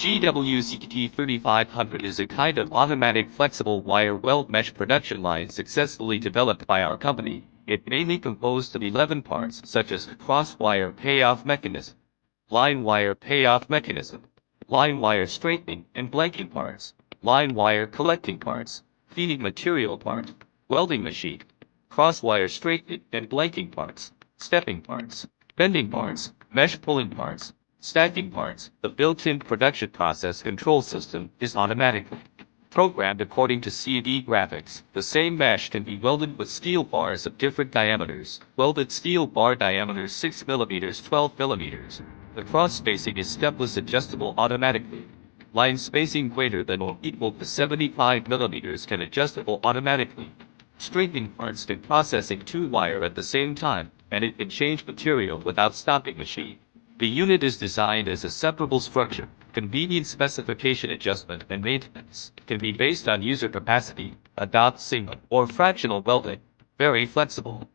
GWC-DT-3500 is a kind of automatic flexible wire weld mesh production line successfully developed by our company. It mainly composed of 11 parts such as cross-wire payoff mechanism, line wire payoff mechanism, line wire straightening and blanking parts, line wire collecting parts, feeding material part, welding machine, cross-wire straightening and blanking parts, stepping parts, bending parts, mesh pulling parts, stacking parts. The built-in production process control system is automatically programmed according to CD graphics. The same mesh can be welded with steel bars of different diameters. Welded steel bar diameter 6 mm, 12 mm. The cross spacing is stepless, adjustable automatically. Line spacing greater than or equal to 75 mm can adjustable automatically. Straightening parts can process in 2 wire at the same time, and it can change material without stopping machine. The unit is designed as a separable structure. Convenient specification adjustment and maintenance can be based on user capacity, adopt single or fractional welding. Very flexible.